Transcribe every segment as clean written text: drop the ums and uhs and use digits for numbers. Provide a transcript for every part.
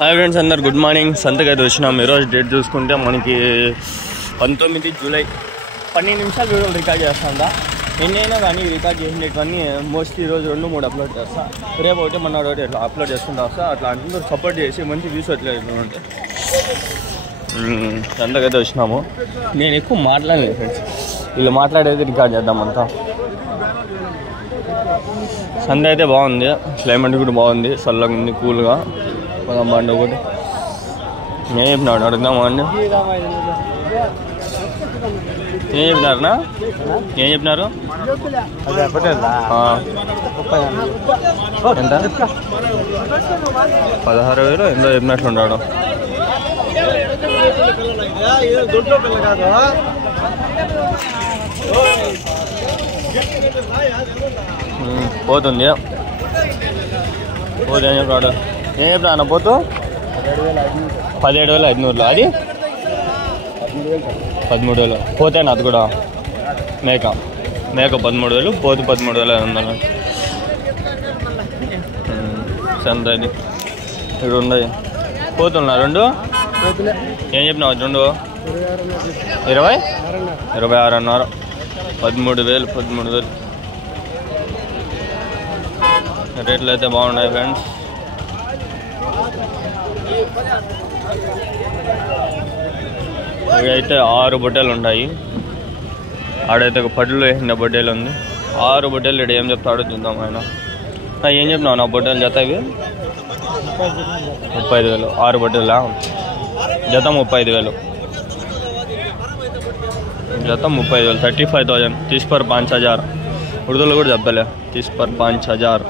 Hi friends, అందరు good morning. సంతకైతే వచ్చినాం. ఈరోజు డేట్ చూసుకుంటే మనకి 19 జూలై. 12 నిమిషాలు వీడియోలు రికార్డ్ చేస్తాందా. ఎన్నైనా కానీ రికార్డ్ చేసినవన్నీ మోస్ట్లీ ఈరోజు 2-3 అప్లోడ్ చేస్తా. రేపు ఒకటి మొన్న ఒకటి ఇట్లా అప్లోడ్ చేసుకుంటా వస్తా. అట్లా అందరూ సపోర్ట్ చేసి మంచి వ్యూస్ అట్లా ఉంటే సంతకైతే వచ్చినాము. నేను ఎక్కువ మాట్లాడలేదు ఫ్రెండ్స్, వీళ్ళు మాట్లాడేది రికార్డ్ చేద్దామంతా. సంత అయితే బాగుంది, క్లైమేట్ కూడా బాగుంది, చల్లగా ఉంది, కూల్గా. బండి ఒకటి ఏం చెప్పినాడు అడుగుదామా అండి. ఏం చెప్పినారనా? ఏం చెప్పినారు? ఎంత 16,000 ఎంతో చెప్పినట్లున్నాడు. పోతుంది పోతే ఏం చెప్పాడు? ఏం చెప్పినా అన్న పోతూ 17,500. అది 13,000 పోతేనా? అది కూడా మేక 13,000, పోతు 13,500. సంత ఇది ఇక్కడ ఉన్నాయి. పోతున్నా రెండు. ఏం చెప్పినావు? రెండు 26,500. 13,000. రేట్లు అయితే బాగున్నాయి ఫ్రెండ్స్. ఇవైతే 6 బొట్టెలు ఉంటాయి. ఆడైతే ఒక పడ్లు వేసిన బొట్టెలు ఉంది. 6 బొట్టెలు ఇక్కడ ఏం చెప్తాడో చూద్దాం. ఆయన ఏం చెప్పినావు నా బొట్టెలు జత? ఇవి 35,000. 6 బొట్టెలా జత 35,000. జత 35,000. 35,000 30 पर 5,000. ఉర్దూలో కూడా చెప్పలే. 30 पर 5,000.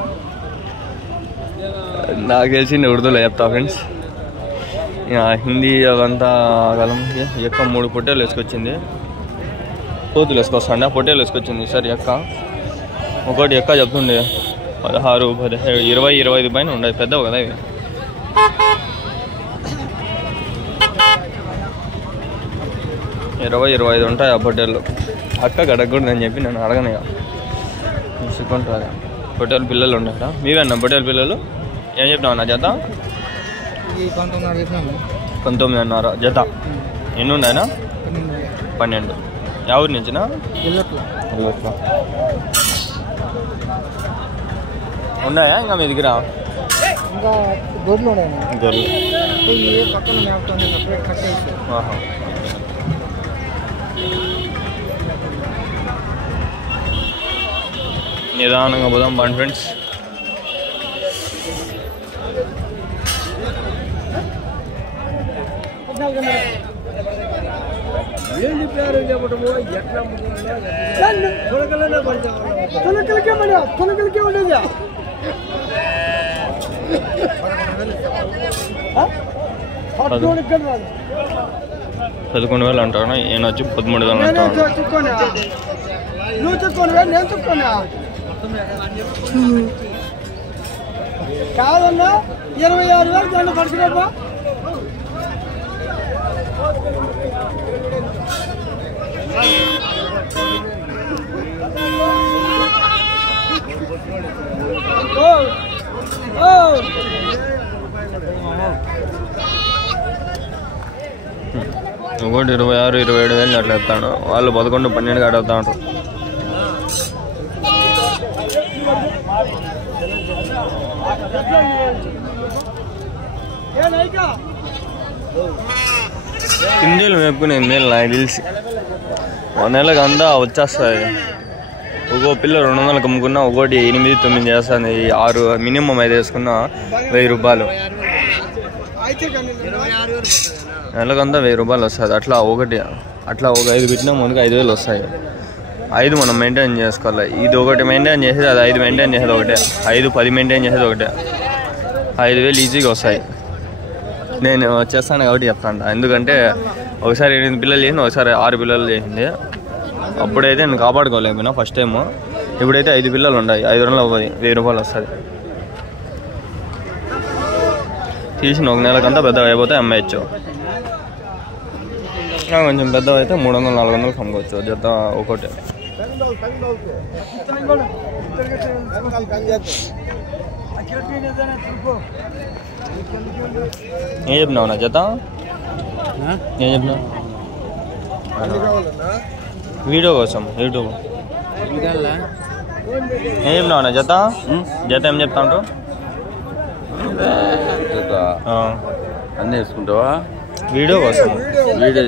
నాకు తెలిసింది ఉర్దూలో చెప్తా ఫ్రెండ్స్. హిందీ అవంతా కాలం ఎక్క 3 పొట్టేలు వేసుకొచ్చింది. పోతులు వేసుకొస్తాండి. ఆ పొట్టేలు వేసుకొచ్చింది సార్ ఎక్క. ఒకటి ఎక్క చెప్తుండే 16, 17, 20, 25 పైన ఉండదు. పెద్దవి కదా ఇవి. ఇరవై 25 ఉంటాయి ఆ పొట్టేళ్ళు. అక్క అడగకూడదని చెప్పి నేను అడగను. చూసుకుంటారు పొట్టేలు పిల్లలు ఉంటాయట. మీవన్నా పొట్టేలు పిల్లలు? ఏం చెప్పినావు నా జత? 19,500 జత. ఎన్ని ఉన్నాయనా? 12. ఎవరి నుంచినా? ఉన్నాయా ఇంకా మీ దగ్గర? గొర్రెలు. నిదానంగా పోదాం బండి ఫ్రెండ్స్. పదకొండు వేలు అంటాను. ఈయన వచ్చి 13,000 అంటాను. కాదన్నా 26,000 దాన్ని పడుతున్నా. ఒకటి 26, 27,000 అట్లా చెప్తాడు. వాళ్ళు 11, 12 అడుగుతా ఉంటారు. హిందీలు మేపుకునే మేలు నాకు తెలిసి. 1 నెలకు అంతా వచ్చేస్తుంది. ఒక్కో పిల్ల 200 అమ్ముకున్నా, ఒకటి 8, 9 చేస్తుంది. 6 మినిమం 5 వేసుకున్నా 1,000 రూపాయలు. నెలకంతా 1,000 రూపాయలు వస్తుంది. అట్లా ఒక 5 పెట్టినా మనకు 5,000 వస్తాయి. 5 మనం మెయింటైన్ చేసుకోవాలి. ఇది ఒకటి మెయింటైన్ చేసేది, అది 5 మెయింటైన్ చేసేది ఒకటే. 5, 10 మెయింటైన్ చేసేది ఒకటే. 5,000 ఈజీగా వస్తాయి. నేను చేస్తాను కాబట్టి చెప్తాను. ఎందుకంటే ఒకసారి 8 పిల్లలు చేసింది, ఒకసారి 6 పిల్లలు చేసింది. అప్పుడైతే నేను కాపాడుకోలేకపోయినా ఫస్ట్ టైం. ఇప్పుడైతే 5 పిల్లలు ఉన్నాయి. 5 రోజులు 1,000 రూపాయలు వస్తుంది. తీసిన 1 నెలకంతా పెద్దగా అయిపోతే అమ్మేయచ్చు. కొంచెం పెద్దగా అయితే 300, 400 అమ్ముకోవచ్చు జత ఒకటి. ఏం చెప్పినావు నా జత? ఏం చెప్పినావు? వీడియో కోసం యూట్యూబ్. ఏం చెప్పినావు నా జత? జత ఏం చెప్తా ఉంటావు? అన్నీ వేసుకుంటావా? వీడియో కోసం. వీడియో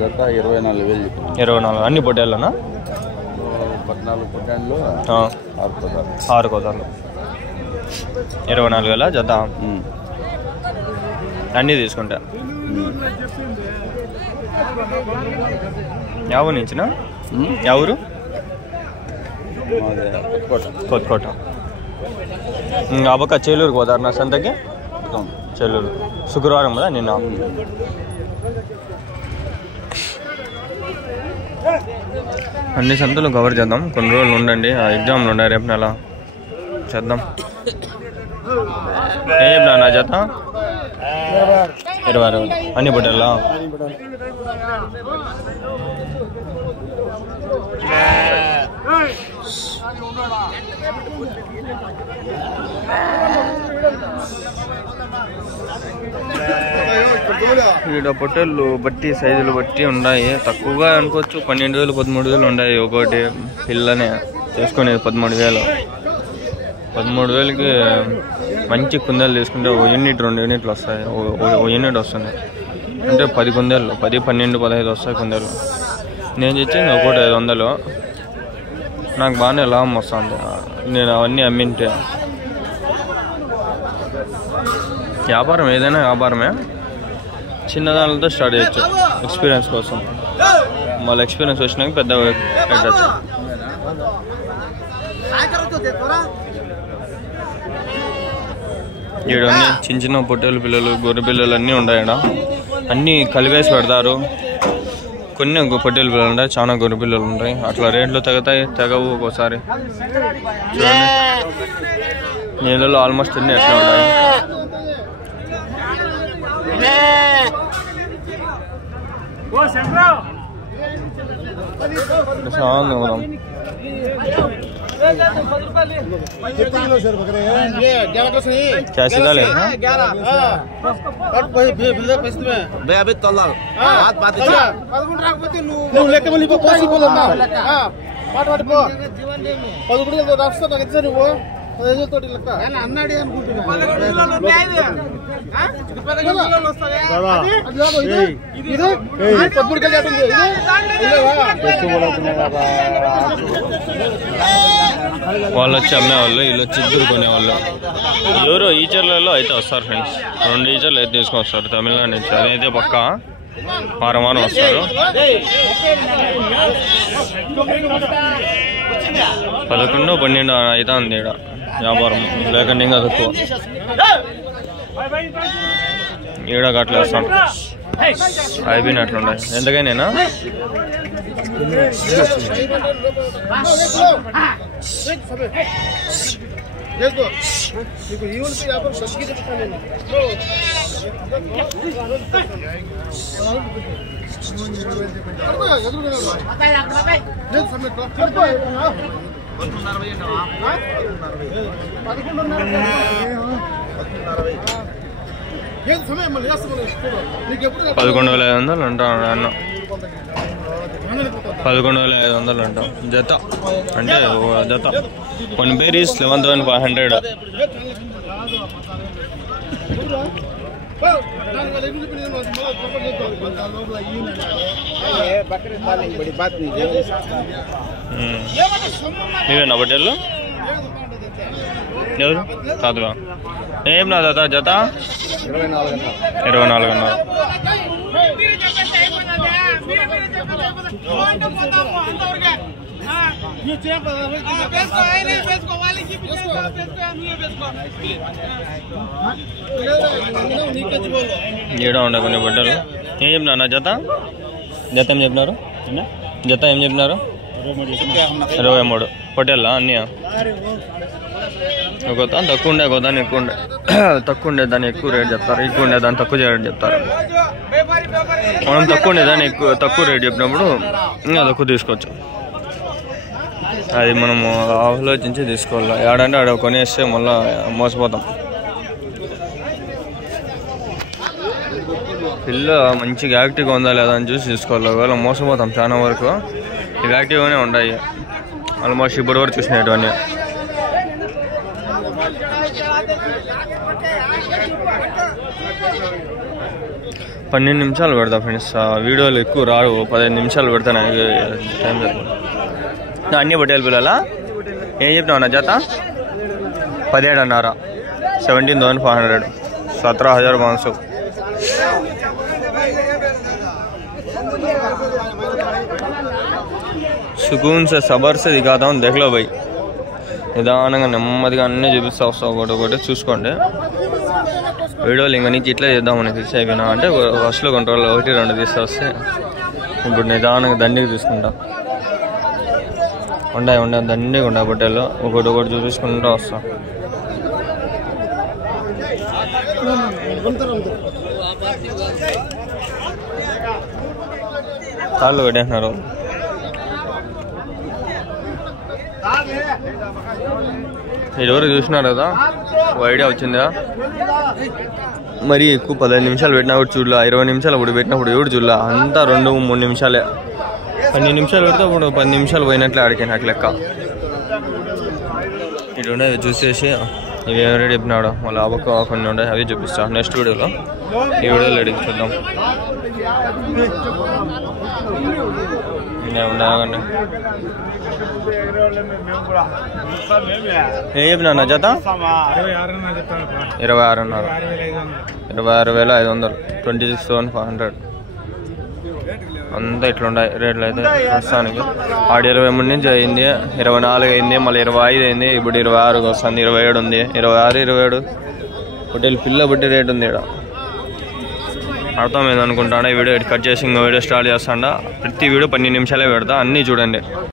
జత 24,000. 24 అన్ని పొట్టేళ్ళనా? 14 పొట్టాళ్ళు 6 కోతాలు 24,000 జత. అన్నీ తీసుకుంటా. ఎవరు నుంచినా? ఎవరు? కొత్తకోట. అబ్బక చెల్లూరుకి పోతారు నా సంతకి? చెల్లూరు శుక్రవారం కదా నిన్న. అన్ని సంతలు కవర్ చేద్దాం. కొన్ని రోజులు ఉండండి, ఆ ఎగ్జామ్లు ఉన్నాయి రేపు నెల. చేద్దాం. ఏం చెప్పినా నా జత? 26 అన్ని పొట్టేళ్ళ. ఈడ పొట్టేళ్ళు బట్టి సైజులు బట్టి ఉన్నాయి. తక్కువగా అనుకోవచ్చు, 12,000 13,000 ఉన్నాయి. ఒకటి పిల్లనే చేసుకునేది 13,000. 13,000కి మంచి కుందేలు తీసుకుంటే 1 యూనిట్ 2 యూనిట్లు వస్తాయి. 1 యూనిట్ వస్తుంది అంటే 10 కుందేళ్ళు, 10, 12, 15 వస్తాయి కుందేలు. నేను తెచ్చింది ఒకటి 500. నాకు బాగానే లాభం వస్తుంది. నేను అవన్నీ అమ్మింటే వ్యాపారం ఏదైనా వ్యాపారమే. చిన్నదానితో స్టార్ట్ చేయొచ్చు ఎక్స్పీరియన్స్ కోసం. మళ్ళీ ఎక్స్పీరియన్స్ వచ్చినాక పెద్ద పెట్టచ్చు. ఈడన్నీ చిన్న చిన్న పొట్టేలు పిల్లలు, గొర్రె పిల్లలు అన్నీ ఉంటాయి. అన్నీ కలిపేసి పెడతారు. కొన్ని పొట్టేలు పిల్లలు ఉంటాయి, చాలా గొర్రె పిల్లలు ఉంటాయి. అట్లా రేట్లు తెగవు ఒక్కోసారి. చూడండి నీళ్ళలో ఆల్మోస్ట్ అన్నీ అట్లా ఉంటాయి. ప్రశాంతంగా ఉన్నాం. వాళ్ళు వచ్చి అమ్మేవాళ్ళు, వీళ్ళు వచ్చి ఇద్దరు కొనేవాళ్ళు. ఎవరో ఈచర్లలో అయితే వస్తారు ఫ్రెండ్స్. 2 ఈచర్లు అయితే తీసుకొని వస్తారు తమిళనాడు నుంచి. అదైతే పక్క వారం వస్తారు. 11, 12 అయితే ఉంది ఇక్కడ వ్యాపారం. లేకంటే ఇంకా తక్కువ. ఈడ గట్ల వేస్తాను అయిపోయినట్లుండే. ఎంతకైనా $11,500 అంటాను అన్న. 11,500 అంటాం జత. అంటే జత 1 pair is 11,500. నీవేనా బట్టలు? ఎవరు కాదుగా? ఏం నా జత? జత 24,500. ఏడా ఉండే కొన్ని బట్టలు. ఏం చెప్పినా నా జత? జత ఏం చెప్పినారు? జత ఏం చెప్పినారు? 23 పొట్టేళ్ళ అన్నీ. ఒక దాన్ని తక్కువ ఉండే, ఒక దాన్ని ఎక్కువ ఉండే. తక్కువ ఉండే దాన్ని ఎక్కువ రేట్ చెప్తారు, ఎక్కువ ఉండే దాన్ని తక్కువ రేట్ చెప్తారు. మనం తక్కువ ఉండే దాన్ని తక్కువ రేట్ చెప్పినప్పుడు ఇంకా తక్కువ తీసుకోవచ్చు. అది మనము ఆలోచించి తీసుకోవాలి. ఏడంటే ఆడ కొనేస్తే మళ్ళీ మోసపోతాం. పిల్ల మంచిగా యాక్టివ్గా ఉందా లేదా అని చూసి తీసుకోవాలి. ఒకవేళ మోసపోతాం చాలా వరకు. ఇవి యాక్టివ్గానే ఉన్నాయి ఆల్మోస్ట్ ఇప్పటి వరకు చూసినటువంటి. 12 నిమిషాలు పెడతా ఫ్రెండ్స్. వీడియోలు ఎక్కువ రావు, 15 నిమిషాలు పెడతా. నాకు టైం సరిపోతుంది. అన్నీ పొట్టేలు పిల్లలా ఏం చెప్పినావు నా జత? 17,500, 17,500, 17,500. सुकून से सबर से दिखाता हूँ, देख लो भाई. నిదానంగా నెమ్మదిగా అన్నీ చూపిస్తా వస్తా. ఒకటి చూసుకోండి. వీడియోలు ఇంకా నుంచి ఇట్లా చేద్దామని ఫిక్స్ అయిపోయినా అంటే ఫస్ట్లో కంట్రోల్ 1-2 తీస్తే వస్తే ఇప్పుడు నిదానంగా దండికి తీసుకుంటా. ఉండే దండిగా ఉండే పొట్టేళ్ళు ఒకటి చూపించుకుంటూ వస్తా. తాళ్ళు పెట్టేస్తున్నారు. ఎవరు చూసినారు కదా, ఐడియా వచ్చిందా? మరి ఎక్కువ 15 నిమిషాలు పెట్టినా కూడా చూడలే, 20 నిమిషాలు అప్పుడు పెట్టినప్పుడు ఎవరు చూడలే. అంతా 2-3 నిమిషాలే. 12 నిమిషాలు పెడితే అప్పుడు 10 నిమిషాలు పోయినట్లే ఆడికి నాకు లెక్క. ఇటు ఉండేది చూసేసి ఇవి ఎవరైనా చెప్పినాడు మళ్ళీ అవ్వక కొన్ని ఉండే అవి చూపిస్తా నెక్స్ట్ వీడియోలో. ఈ వీడియోలో అడిగి చూద్దాం. ఉండగానే ఏం చెప్పినా నా జత? 26,500, 26,500, 26,500. అంతా ఇట్లుండాయి రేట్లు అయితే ప్రస్తుతానికి. 23 నుంచి అయింది, 24 అయింది, మళ్ళీ 25 అయింది, ఇప్పుడు 26 వస్తుంది, 27 ఉంది, 26, 27. హోటల్ పిల్ల బట్టి రేట్ ఉంది ఇక్కడ. అర్థమైంది అనుకుంటాను. ఈ వీడియో కట్ చేసి ఇంకో వీడియో స్టార్ట్ చేస్తాను. ప్రతి వీడియో 12 నిమిషాలే పెడతా, అన్నీ చూడండి.